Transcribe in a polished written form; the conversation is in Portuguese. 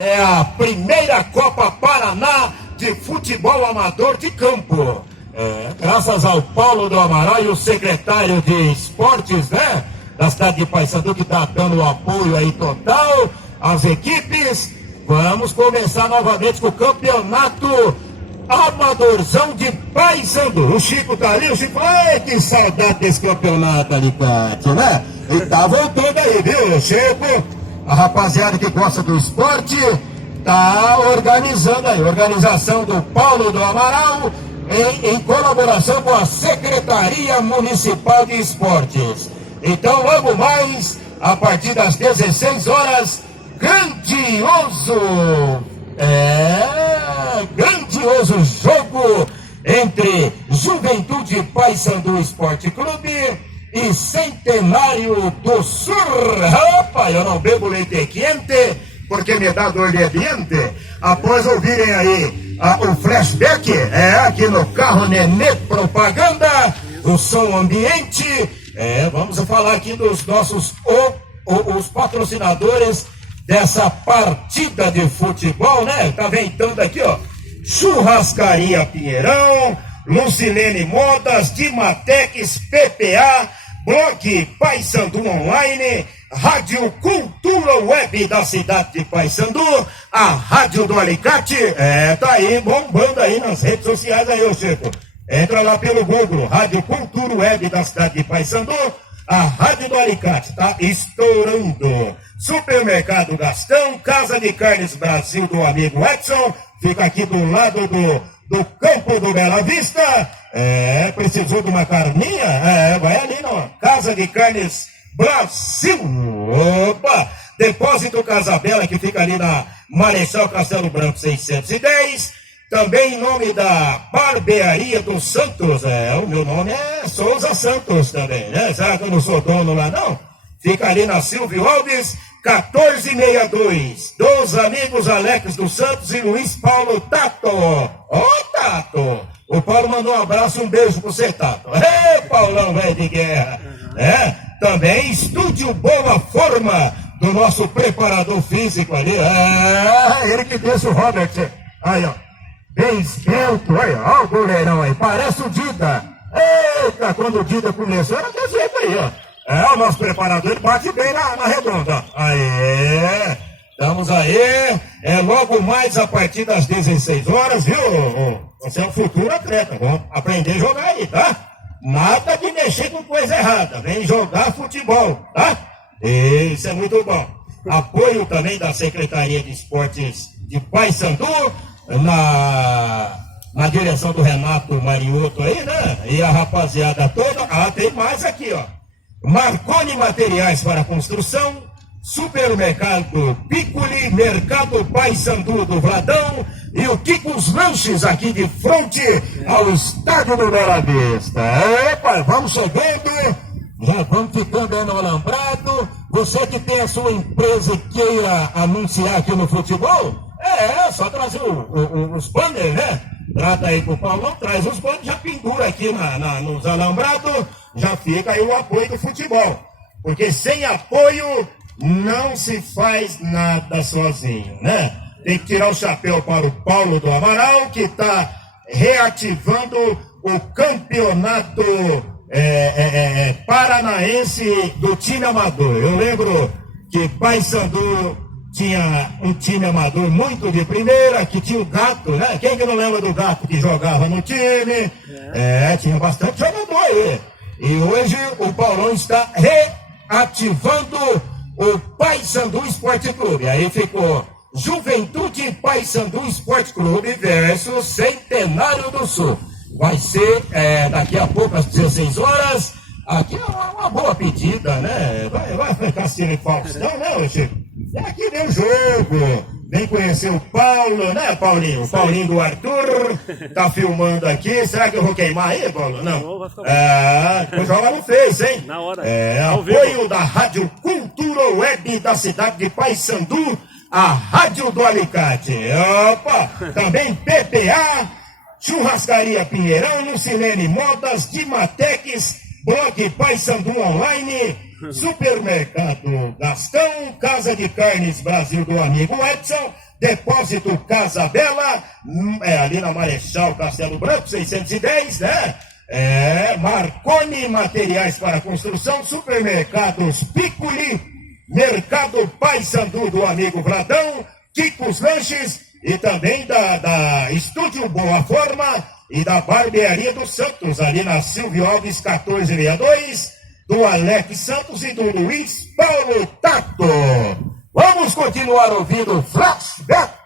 É a primeira Copa Paraná de futebol amador de campo. Graças ao Paulo do Amaral e o secretário de esportes, né, da cidade de Paysandu, que está dando o apoio aí total às equipes. Vamos começar novamente com o campeonato amadorzão de Paysandu. O Chico tá ali, o Chico, ai, que saudade desse campeonato, Alicate, né? E tá voltando aí, viu, Chico? A rapaziada que gosta do esporte tá organizando aí, organização do Paulo do Amaral, em colaboração com a Secretaria Municipal de Esportes. Então, logo mais, a partir das 16 horas, grandioso jogo entre Juventude Paysandu Esporte Clube e Centenário do Sul. Opa, eu não bebo leite quente porque me dá dor de diente. Após ouvirem aí o flashback, aqui no Carro Nenê Propaganda, o som ambiente, vamos falar aqui dos nossos os patrocinadores dessa partida de futebol, né? Tá ventando aqui, ó, Churrascaria Pinheirão, Lucilene Modas, Dimatex, PPA, Blog Paysandu Online, Rádio Cultura Web da cidade de Paysandu, a Rádio do Alicate, tá aí bombando aí nas redes sociais aí, ô Chico. Entra lá pelo Google, Rádio Cultura Web da cidade de Paysandu, a Rádio do Alicate, tá estourando. Supermercado Gastão, Casa de Carnes Brasil do amigo Edson, fica aqui do lado do Campo do Bela Vista. Precisou de uma carninha? Vai ali na Casa de Carnes Brasil. Opa! Depósito Casabela, que fica ali na Marechal Castelo Branco 610. Também em nome da Barbearia dos Santos. O meu nome é Souza Santos também, né? Será que eu não sou dono lá, não? Fica ali na Silvio Alves, 1462. Dos amigos Alex dos Santos e Luiz Paulo Tato. Tato! O Paulo mandou um abraço, um beijo pro você, Tato. Paulão, velho de guerra. Também Estúdio Boa Forma, do nosso preparador físico ali. Ele que deixa o Robert. Aí, ó. Bem esquelto, ó o goleirão aí. Parece o Dida. Eita, quando o Dida começou, era desse jeito aí, ó. O nosso preparador, ele bate bem na redonda. Aê! Estamos aí. Logo mais a partir das 16 horas, viu? Você é um futuro atleta. Vamos aprender a jogar aí, tá? Nada de mexer com coisa errada. Vem jogar futebol, tá? Isso é muito bom. Apoio também da Secretaria de Esportes de Paysandu, na direção do Renato Mariotto aí, né? E a rapaziada toda. Tem mais aqui, ó. Marconi Materiais para Construção, Supermercado Piccoli, Mercado Paysandu do Vladão e o Kiko's Lanches aqui de frente ao estádio do Bela Vista. Vamos chegando, já vamos ficando aí no alambrado. Você que tem a sua empresa e queira anunciar aqui no futebol, só trazer os banners, né? Trata aí pro Paulão, traz os banners, já pendura aqui nos alambrados, já fica aí o apoio do futebol. Porque sem apoio não se faz nada sozinho, né? Tem que tirar o chapéu para o Paulo do Amaral, que está reativando o campeonato paranaense do time amador. Eu lembro que Paysandu tinha um time amador muito de primeira, que tinha o Gato, né? Quem que não lembra do Gato que jogava no time? Tinha bastante jogador aí. E hoje o Paulão está reativando o Paysandu Esporte Clube. Aí ficou Juventude Paysandu Esporte Clube versus Centenário do Sul. Vai ser daqui a pouco às 16 horas. Aqui é uma boa pedida, né? Vai ficar Cine Faustão, né, Chico? Aqui vem o jogo. Vem conhecer o Paulo, né, Paulinho? O Paulinho do Arthur tá filmando aqui. Será que eu vou queimar aí, Paulo? Não. Joga no Face, hein? Na hora. Apoio da Rádio Cultura Web da cidade de Paysandu, a Rádio do Alicate. Opa! Também PPA, Churrascaria Pinheirão, Lucilene Modas, Dimatex, Blog Paysandu Online, Supermercado Gastão, Casa de Carnes Brasil do amigo Edson, Depósito Casa Bela, ali na Marechal Castelo Branco, 610, né? Marconi Materiais para Construção, Supermercados Piccoli, Mercado Paysandu do amigo Vladão, Kikos Lanches e também da Estúdio Boa Forma e da Barbearia dos Santos, ali na Silvio Alves 1462, do Alex Santos e do Luiz Paulo Tato. Vamos continuar ouvindo Flashback.